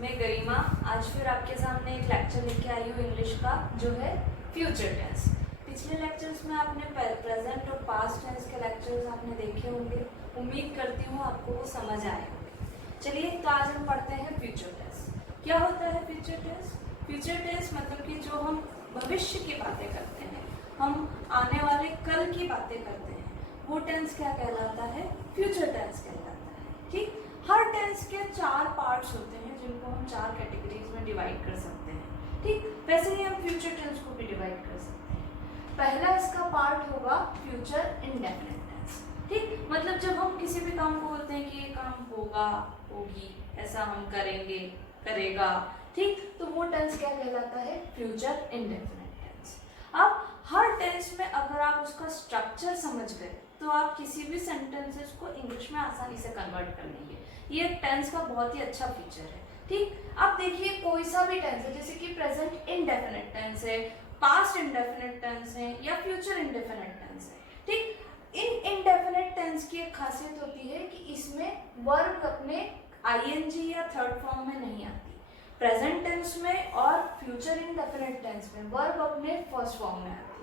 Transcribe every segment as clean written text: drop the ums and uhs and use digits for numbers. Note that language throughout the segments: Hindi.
मैं गरिमा आज फिर आपके सामने एक लेक्चर लेके आई हूँ इंग्लिश का, जो है फ्यूचर टेंस। पिछले लेक्चर्स में आपने प्रेजेंट और पास्ट टेंस के लेक्चर्स आपने देखे होंगे। उम्मीद करती हूँ आपको वो समझ आए होंगे। चलिए तो आज हम पढ़ते हैं फ्यूचर टेंस। क्या होता है फ्यूचर टेंस? फ्यूचर टेंस मतलब कि जो हम भविष्य की बातें करते हैं, हम आने वाले कल की बातें करते हैं, वो टेंस क्या कहलाता है? फ्यूचर टेंस कहलाता है। ठीक, हर टेंस के 4 पार्ट्स होते हैं जिनको हम 4 कैटेगरीज में डिवाइड कर सकते हैं। ठीक, वैसे ही हम फ्यूचर टेंस को भी डिवाइड कर सकते हैं। पहला इसका पार्ट होगा फ्यूचर इंडेफिनिट टेंस। ठीक, मतलब जब हम किसी भी काम को बोलते हैं कि ये काम होगा, होगी, ऐसा हम करेंगे, करेगा। ठीक, तो वो टेंस क्या कहलाता है? Future indefinite tense. अब हर टेंस में अगर आप उसका स्ट्रक्चर समझ गए तो आप किसी भी सेंटेंसेस को इंग्लिश में आसानी से कन्वर्ट कर लेंगे। ये टेंस का बहुत ही अच्छा फीचर है। ठीक, अब देखिए कोई सा भी टेंस है, जैसे कि प्रेजेंट इंडेफिनिट टेंस है, पास्ट इंडेफिनिट टेंस है या फ्यूचर इंडेफिनिट टेंस है। ठीक, इन इंडेफिनिट टेंस की एक खासियत होती है कि इसमें वर्ब अपने आईएनजी या थर्ड फॉर्म में नहीं आती। प्रेजेंट टेंस में और फ्यूचर इंडेफिनिट टेंस में वर्ब अपने फर्स्ट फॉर्म में आती है।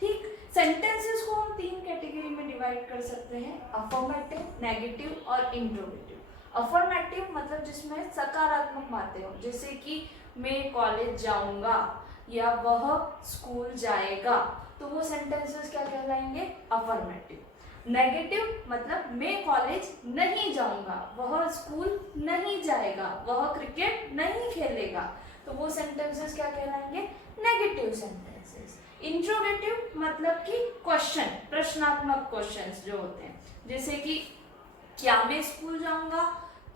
ठीक, सेंटेंसेस को हम 3 कैटेगरी में डिवाइड कर सकते हैं, अफर्मेटिव, नेगेटिव और इंट्रोगेटिव। अफर्मेटिव मतलब जिसमें सकारात्मक बातें हो, जैसे कि मैं कॉलेज जाऊंगा या वह स्कूल जाएगा, तो वो सेंटेंसेस क्या कहलाएंगे? अफर्मेटिव। नेगेटिव मतलब मैं कॉलेज नहीं जाऊंगा, वह स्कूल नहीं जाएगा, वह क्रिकेट नहीं खेलेगा, तो वो सेंटेंसेस क्या कहलाएंगे? Negative sentences. इंट्रोगेटिव मतलब कि क्वेश्चन, प्रश्नात्मक क्वेश्चंस जो होते हैं, जैसे कि क्या मैं स्कूल जाऊंगा,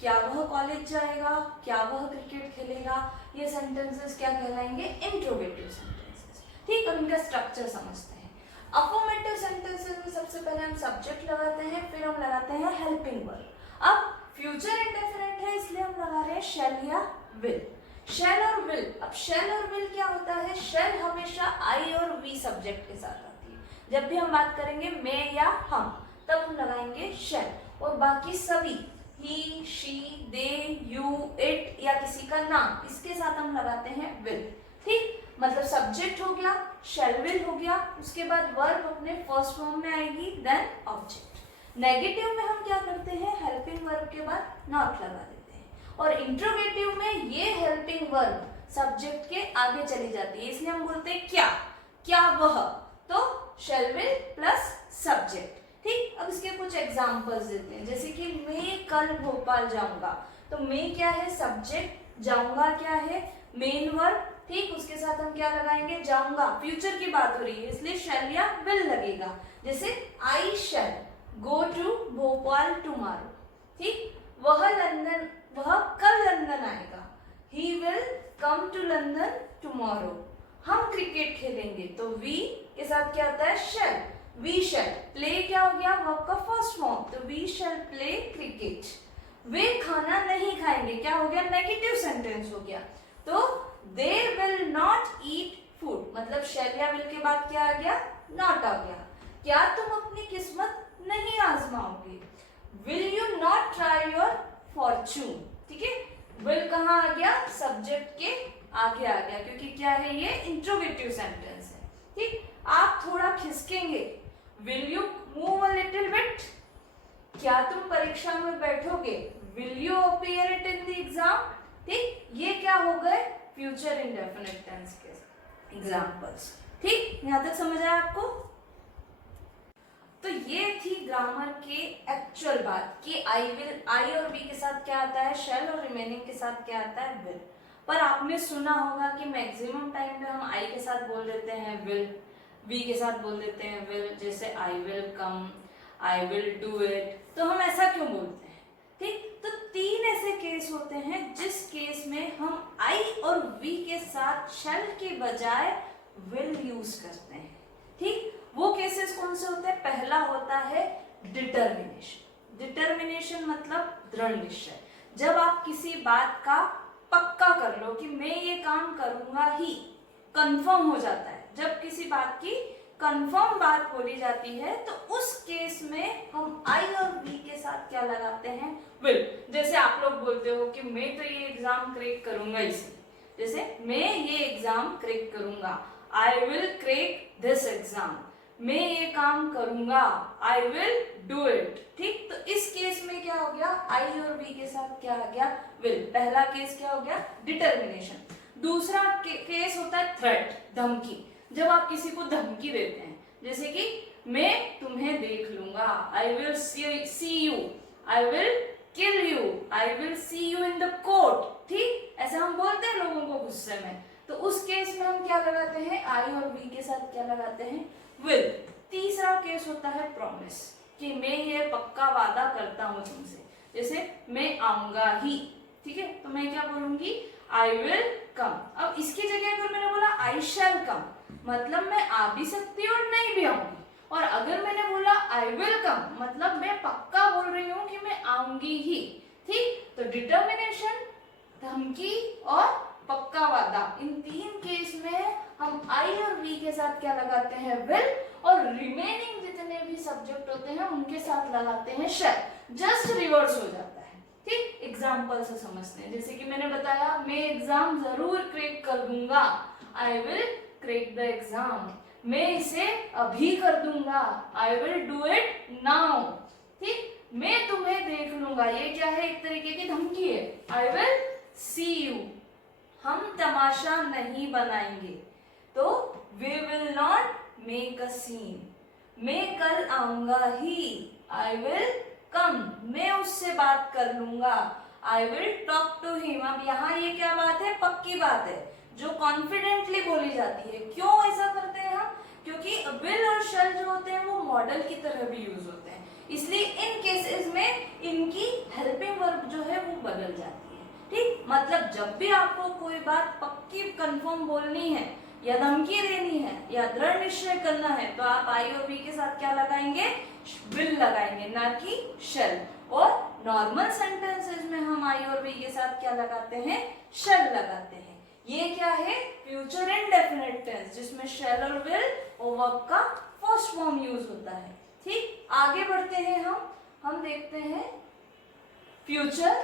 क्या वह कॉलेज जाएगा, क्या वह क्रिकेट खेलेगा, ये सेंटेंसेस क्या कहलाएंगे? Interrogative sentences. ठीक, और इनका स्ट्रक्चर समझते हैं। अफर्मेटिव सेंटेंसेस में सबसे पहले हम सब्जेक्ट लगाते हैं, फिर हम लगाते हैं हेल्पिंग वर्ब। अब फ्यूचर इंडेफिनिट है इसलिए हम लगा रहे हैं शैल या विल। शैल और विल, अब शैल और विल क्या होता है? शैल हमेशा आई और वी सब्जेक्ट के साथ आती है। जब भी हम बात करेंगे मैं या हम, तब हम लगाएंगे शैल, और बाकी सभी ही, शी, दे, यू, इट या किसी का नाम, इसके साथ हम लगाते हैं विल। ठीक, मतलब सब्जेक्ट हो गया, शैल विल हो गया, उसके बाद वर्ब अपने फर्स्ट फॉर्म में आएगी, देन ऑब्जेक्ट। नेगेटिव में हम क्या करते हैं? हेल्पिंग वर्ब के बाद नॉट लगा देते हैं, और इंट्रोगेटिव में ये हेल्पिंग वर्ब सब्जेक्ट के आगे चली जाती है, इसलिए हम बोलते हैं क्या, क्या वह, तो शैल विल प्लस सब्जेक्ट। ठीक, अब इसके कुछ एग्जांपल्स देते हैं, जैसे कि मैं कल भोपाल जाऊंगा, तो मैं क्या है? सब्जेक्ट, जाऊंगा क्या है? Main verb. ठीक, उसके साथ हम क्या लगाएंगे? जाऊंगा, फ्यूचर की बात हो रही है इसलिए शैल या विल लगेगा, जैसे I shall go to Bhopal tomorrow. ठीक, वह कल लंदन आएगा, he will come to London tomorrow. हम क्रिकेट खेलेंगे, तो वी के साथ क्या आता है? शैल, वी शैल। प्ले क्या हो गया? वर्ब का फर्स्ट फॉर्म, तो वी शैल प्ले क्रिकेट। वे खाना नहीं खाएंगे, क्या हो गया? नेगेटिव सेंटेंस हो गया, तो they will not eat food, मतलब शैल या विल के बाद क्या आ गया? नॉट आ गया। क्या तुम अपनी किस्मत नहीं आजमाओगे? Will you not try your fortune. ठीक है, विल कहाँ आ गया? सब्जेक्ट के आगे आ गया, क्योंकि क्या है? ये इंट्रोगेटिव सेंटेंस है। ठीक, आप थोड़ा खिसकेंगे, will you move a little bit? क्या तुम परीक्षा में बैठोगे? Will you appear it in the exam? ठीक, ये क्या हो गए? फ्यूचर इंडेफिनिट टेंस के एग्जांपल्स। ठीक, यहां तक समझ आया आपको? तो ये थी ग्रामर के एक्चुअल बात कि आई विल, आई और वी के साथ क्या आता है? शैल, और रिमेनिंग के साथ क्या आता है? विल। पर आपने सुना होगा कि मैक्सिमम टाइम पे हम आई के साथ बोल देते हैं विल, वी के साथ बोल देते हैं विल, जैसे I will come, I will do it. तो हम ऐसा क्यों बोलते हैं? ठीक, तो 3 ऐसे केस होते हैं जिस केस में हम आई और वी के साथ शैल के बजाय विल यूज करते हैं। ठीक, वो केसेस कौन से होते हैं? पहला होता है डिटर्मिनेशन। डिटर्मिनेशन मतलब दृढ़ निश्चय। जब आप किसी बात का पक्का कर लो कि मैं ये काम करूंगा ही, कंफर्म हो जाता है। जब किसी बात की कंफर्म बात बोली जाती है तो उस केस में हम आई और वी के साथ क्या लगाते हैं? विल। जैसे आप लोग बोलते बोलते हो कि मैं तो ये एग्जाम क्रैक करूंगा इसे, जैसे मैं ये एग्जाम क्रैक करूंगा, I will crack this exam, मैं ये काम करूंगा, आई विल डू इट। ठीक, तो इस केस में क्या हो गया, आई और वी के साथ क्या आ गया, विल। पहला केस क्या हो गया, डिटर्मिनेशन। दूसरा केस होता है थ्रेट, धमकी। जब आप किसी को धमकी देते हैं, जैसे कि मैं तुम्हें देख लूंगा, I will see you, I will kill you, I will see you in the court. ठीक, ऐसा हम बोलते हैं लोगों को गुस्से में, तो उस केस में हम क्या लगाते हैं, आई और वी के साथ क्या लगाते हैं, विल। तीसरा केस होता है प्रॉमिस, कि मैं ये पक्का वादा करता हूं तुमसे, जैसे मैं आऊंगा ही। ठीक है, तो मैं क्या बोलूंगी, आई विल कम। अब इसकी जगह अगर मैंने बोला आई शैल कम, मतलब मैं आ भी सकती हूँ और नहीं भी आऊंगी। और अगर मैंने बोला आई विल कम, मतलब मैं पक्का बोल रही हूँ कि मैं आऊंगी ही। ठीक, तो डिटर्मिनेशन, धमकी और पक्का वादा, इन तीन केस में हम आई और वी के साथ क्या लगाते हैं, विल, और रिमेनिंग जितने भी सब्जेक्ट होते हैं उनके साथ लगाते हैं शैल। जस्ट रिवर्स हो जाता है। ठीक, एग्जाम्पल से समझते हैं। जैसे कि मैंने बताया, मैं एग्जाम जरूर क्रैक कर दूंगा, I will crack the exam. मैं इसे अभी कर दूंगा, I will do it now. ठीक, मैं तुम्हें देख लूंगा, ये क्या है, एक तरीके की धमकी है, आई विल सी यू। हम तमाशा नहीं बनाएंगे, तो we will not make a scene. मैं कल आऊंगा ही, आई विल कम। मैं उससे बात कर लूंगा, I will talk to him. अब यहाँ ये क्या बात है, पक्की बात है, जो कॉन्फिडेंटली बोली जाती है। क्यों ऐसा करते हैं हम, क्योंकि विल और शैल जो होते हैं वो मॉडल की तरह भी यूज होते हैं, इसलिए इन केसेस में इनकी हेल्पिंग वर्ब जो है वो बदल जाती है। ठीक, मतलब जब भी आपको कोई बात पक्की कंफर्म बोलनी है, या धमकी देनी है, या दृढ़ निश्चय करना है, तो आप आई और वी के साथ क्या लगाएंगे, विल लगाएंगे, ना कि शैल। और नॉर्मल सेंटेंसेस में हम आई और वी के साथ क्या लगाते हैं, शैल लगाते हैं। ये क्या है, फ्यूचर इंडेफिनिट टेंस, जिसमें शैल और विल और वर्ब का फर्स्ट फॉर्म यूज होता है। ठीक, आगे बढ़ते हैं हम देखते हैं फ्यूचर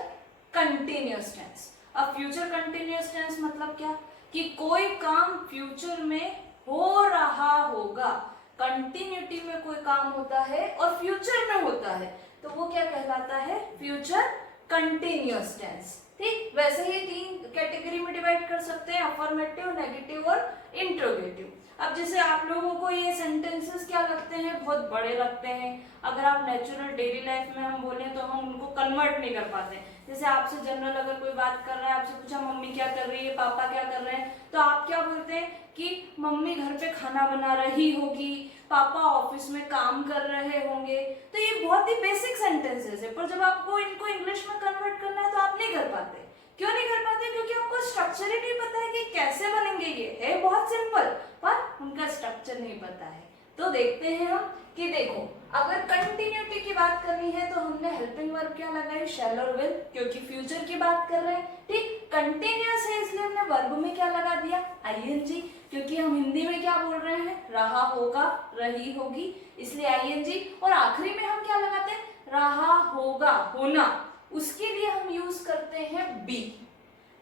कंटिन्यूअस टेंस। अब फ्यूचर कंटिन्यूअस टेंस मतलब क्या, कि कोई काम फ्यूचर में हो रहा होगा। कंटिन्यूटी में कोई काम होता है और फ्यूचर में होता है, तो वो क्या कहलाता है, फ्यूचर कंटिन्यूअस टेंस। ठीक, वैसे ही तीन कैटेगरी में डिवाइड कर सकते हैं, अफर्मेटिव, नेगेटिव और इंट्रोगेटिव। अब जैसे आप लोगों को ये सेंटेंसेस क्या लगते हैं, बहुत बड़े लगते हैं। अगर आप नेचुरल डेली लाइफ में हम बोलें तो हम उनको कन्वर्ट नहीं कर पाते। जैसे आपसे जनरल अगर कोई बात कर रहा है, आपसे पूछा मम्मी क्या कर रही है, पापा क्या कर रहे हैं, तो आप क्या बोलते हैं कि मम्मी घर पे खाना बना रही होगी, पापा ऑफिस में काम कर रहे होंगे। तो ये बहुत ही बेसिक सेंटेंसेस है, पर जब आपको इनको इंग्लिश में कन्वर्ट करना है तो आप नहीं कर पाते। क्यों नहीं कर पाते, क्योंकि हमको स्ट्रक्चर ही नहीं पता है कि कैसे बनेंगे। ये है बहुत सिंपल, पर उनका स्ट्रक्चर नहीं पता है। तो देखते हैं हम कि देखो, अगर कंटिन्यूटी की बात करनी है तो हमने हेल्पिंग वर्ब क्या लगाई, शैल और विल, क्योंकि फ्यूचर की बात कर रहे हैं। ठीक, कंटिन्यूअस है इसलिए हमने वर्ब में क्या लगा दिया, आईएनजी, क्योंकि हम हिंदी में क्या बोल रहे हैं, रहा होगा, रही होगी, इसलिए आईएनजी। और आखिरी में हम क्या लगाते हैं, रहा होगा, होना, उसके लिए हम यूज करते हैं बी।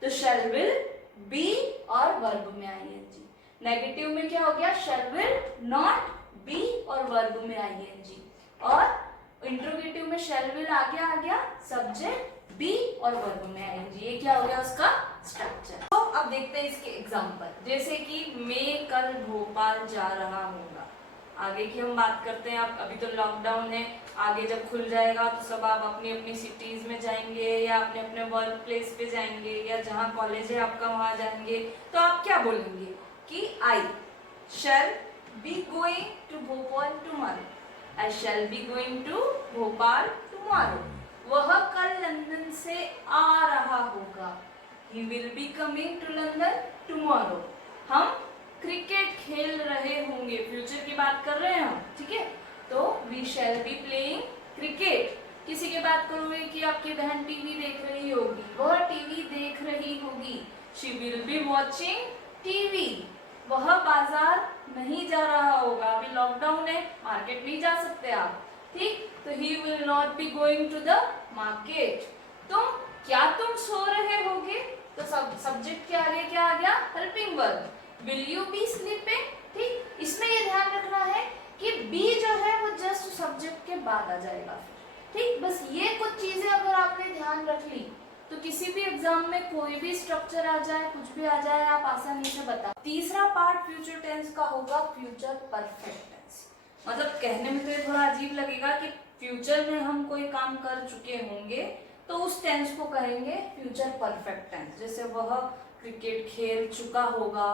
तो शैल विल, बी और वर्ब में आईएनजी। नेगेटिव में क्या हो गया, शैल विल, नॉट, बी और वर्ब में आईएनजी। और इंट्रोगेटिव में शैल विल आ गया सब्जेक्ट, बी और वर्ब में आईएनजी। ये क्या हो गया उसका स्ट्रक्चर। तो अब देखते हैं इसके एग्जांपल, जैसे कि मैं कल भोपाल जा रहा हूँगा। आगे की हम बात करते हैं। आप अभी तो लॉकडाउन है, आगे जब खुल जाएगा तो सब आप अपनी अपनी सिटीज में जाएंगे, या अपने अपने वर्क प्लेस पे जाएंगे, या जहाँ कॉलेज है आपका वहां जाएंगे। तो आप क्या बोलेंगे कि I shall be going to Bhopal tomorrow, I shall be going to Bhopal tomorrow. वह कल लंदन से आ रहा होगा, he will be coming to London tomorrow. हम क्रिकेट खेल रहे होंगे, फ्यूचर की बात कर रहे हैं हम, ठीक है। तो we shall be playing cricket. किसी की बात करोगे कि आपकी बहन टीवी देख रही होगी, वह टीवी देख रही होगी, she will be watching TV. वह बाजार नहीं जा रहा होगा, अभी लॉकडाउन है, मार्केट नहीं जा सकते आप, ठीक। तो he will not be going to the market. क्या तुम verb will you be sleeping. ठीक, इसमें ये ध्यान रखना है कि बी जो है वो जस्ट सब्जेक्ट के बाद आ जाएगा फिर। ठीक, बस ये कुछ चीजें अगर आपने ध्यान रख ली तो किसी भी एग्जाम में कोई भी स्ट्रक्चर आ जाए, कुछ भी आ जाए, आप आसानी से बता। तीसरा पार्ट फ्यूचर टेंस का होगा फ्यूचर परफेक्ट टेंस। मतलब कहने में तो ये थोड़ा अजीब लगेगा कि फ्यूचर में हम कोई काम कर चुके होंगे तो उस टेंस को कहेंगे फ्यूचर परफेक्ट टेंस। जैसे वह क्रिकेट खेल चुका होगा,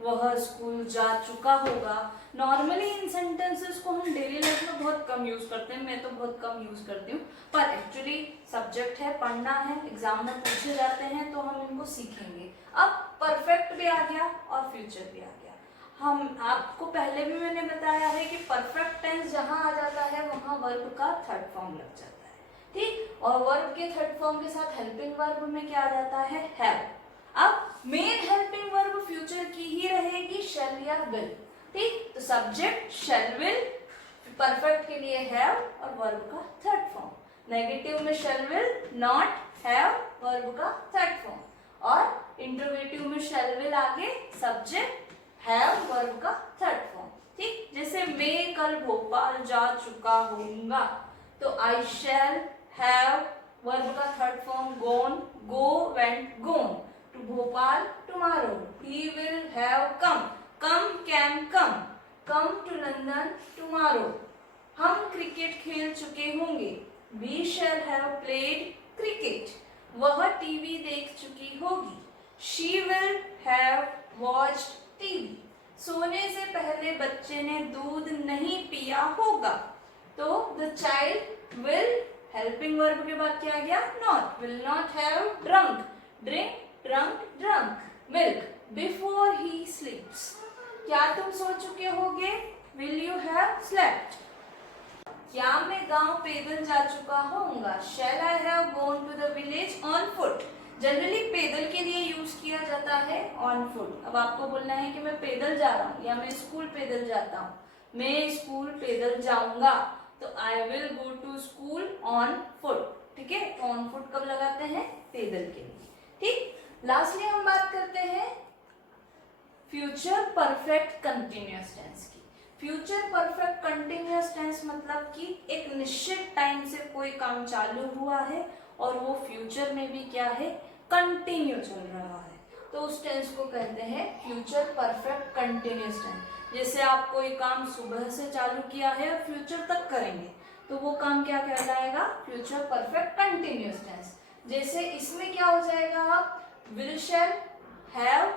वह स्कूल जा चुका होगा। नॉर्मली इन सेंटेंसेस को हम डेली लाइफ में बहुत कम यूज करते हैं, मैं तो बहुत कम यूज करती हूँ, पर एक्चुअली सब्जेक्ट है, पढ़ना है, एग्जाम में पूछे जाते हैं तो हम इनको सीखेंगे। अब परफेक्ट भी आ गया और फ्यूचर भी आ गया। हम आपको पहले भी मैंने बताया है कि परफेक्ट टेंस जहां आ जाता है वहां वर्ब का थर्ड फॉर्म लग जाता है। ठीक, और वर्ब के थर्ड फॉर्म के साथ हेल्पिंग वर्ब में क्या आ जाता है, हैव। अब मेन हेल्पिंग वर्ब फ्यूचर की ही रहेगी, शैल या विल। ठीक, तो सब्जेक्ट शैल विल, परफेक्ट के लिए हैव और वर्ब का थर्ड फॉर्म। नेगेटिव में shall will, not, have, verb का थर्ड फॉर्म। और इंटरोगेटिव में शैल विल आगे, सब्जेक्ट, हैव, वर्ब का थर्ड फॉर्म। ठीक, जैसे मैं कल भोपाल जा चुका होऊंगा तो आई शैल हैव, वर्ब का third form gone, go, went, gone. To Bhopal tomorrow. He will have come. Come can come. Come to London tomorrow. हम क्रिकेट खेल चुके होंगे। We shall have played cricket. वह टीवी देख चुकी होगी। She will have watched TV. सोने से पहले बच्चे ने दूध नहीं पिया होगा। तो the child will, helping verb के बाद क्या आ गया, not, will not have drunk, drink, drunk, drunk, milk before he sleeps. क्या तुम सो चुके होगे, will you have slept. क्या मैं गांव पैदल जा चुका होऊंगा, shall I have gone to the village on foot. Generally पैदल के लिए यूज किया जाता है on foot। अब आपको बोलना है कि मैं पैदल जा रहा हूँ या मैं स्कूल पैदल जाता हूँ, मैं स्कूल पैदल जाऊंगा तो I will go to school on foot। ठीक है, on foot कब लगाते हैं, पैदल के लिए। ठीक, लास्टली हम बात करते हैं फ्यूचर परफेक्ट कंटिन्यूअस टेंस की। फ्यूचर परफेक्ट कंटिन्यूअस टेंस मतलब कि एक निश्चित टाइम से कोई काम चालू हुआ है और वो फ्यूचर में भी क्या है, कंटिन्यू चल रहा है, तो उस टेंस को कहते हैं फ्यूचर परफेक्ट कंटिन्यूअस टेंस। जैसे आप कोई काम सुबह से चालू किया है और फ्यूचर तक करेंगे तो वो काम क्या कहलाएगा, फ्यूचर परफेक्ट कंटिन्यूअस टेंस। जैसे इसमें क्या हो जाएगा, आप will shall have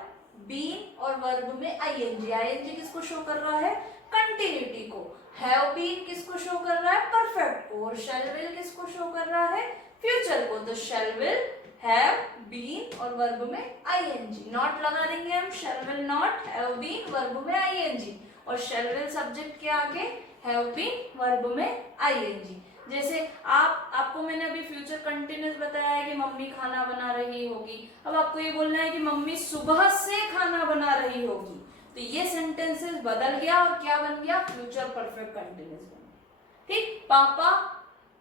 been और वर्ब में ing। ing किसको शो कर रहा है, कंटिन्यूटी को। have been किसको शो कर रहा है, परफेक्ट को। और shall will किसको शो कर रहा है, फ्यूचर को। तो shall will, have been और वर्ब में ing। नॉट लगा देंगे हम, shall will not, have been verb में ing और shall will सब्जेक्ट के आगे, have been वर्ब में ing। जैसे आपको मैंने अभी फ्यूचर कंटिन्यूअस बताया है कि मम्मी खाना बना रही होगी। अब आपको ये बोलना है कि मम्मी सुबह से खाना बना रही होगी, तो ये सेंटेंसेस बदल गया और क्या बन गया, फ्यूचर परफेक्ट कंटिन्यूअस बन गया। ठीक, पापा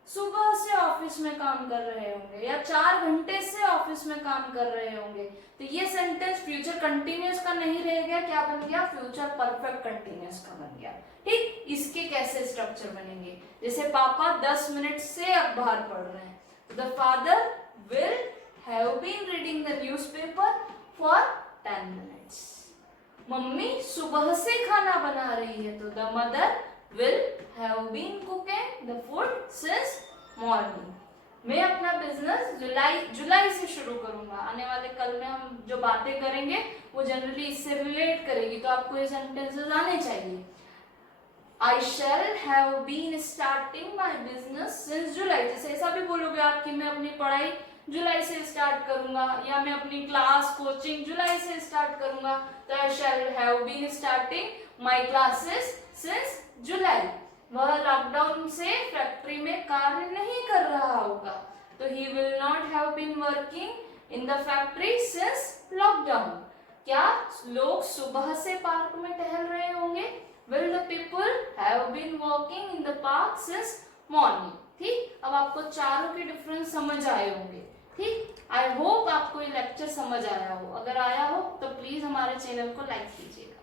सुबह से ऑफिस में काम कर रहे होंगे या 4 घंटे से ऑफिस में काम कर रहे होंगे, तो ये सेंटेंस फ्यूचर कंटिन्यूअस का नहीं रह गया, क्या बन गया, फ्यूचर परफेक्ट कंटिन्यूअस का बन गया। ठीक, इसके कैसे स्ट्रक्चर बनेंगे, जैसे पापा 10 मिनट से अखबार पढ़ रहे हैं, the father will have been reading the newspaper for 10 minutes. Mummy सुबह से खाना बना रही है तो the mother will have been cooking the food since morning। मैं अपना बिजनेस जुलाई से शुरू करूंगा। आने वाले कल में हम जो बातें करेंगे वो जनरली इससे रिलेट करेगी, तो आपको ये सेंटेंसेस आने चाहिए। I shall have been starting my business since July। जैसे ऐसा भी बोलोगे आप कि मैं अपनी पढ़ाई जुलाई से स्टार्ट करूंगा या मैं अपनी क्लास कोचिंग जुलाई से स्टार्ट करूंगा, तो I shall have been starting my classes since जुलाई। वह लॉकडाउन से फैक्ट्री में कार्य नहीं कर रहा होगा, तो he will not have been working in the factory since lockdown। क्या लोग सुबह से पार्क में टहल रहे होंगे, will the people have been walking in the park since morning। ठीक, अब आपको चारों के डिफरेंस समझ आए होंगे। ठीक, आई होप आपको ये लेक्चर समझ आया हो। अगर आया हो तो प्लीज हमारे चैनल को लाइक कीजिएगा।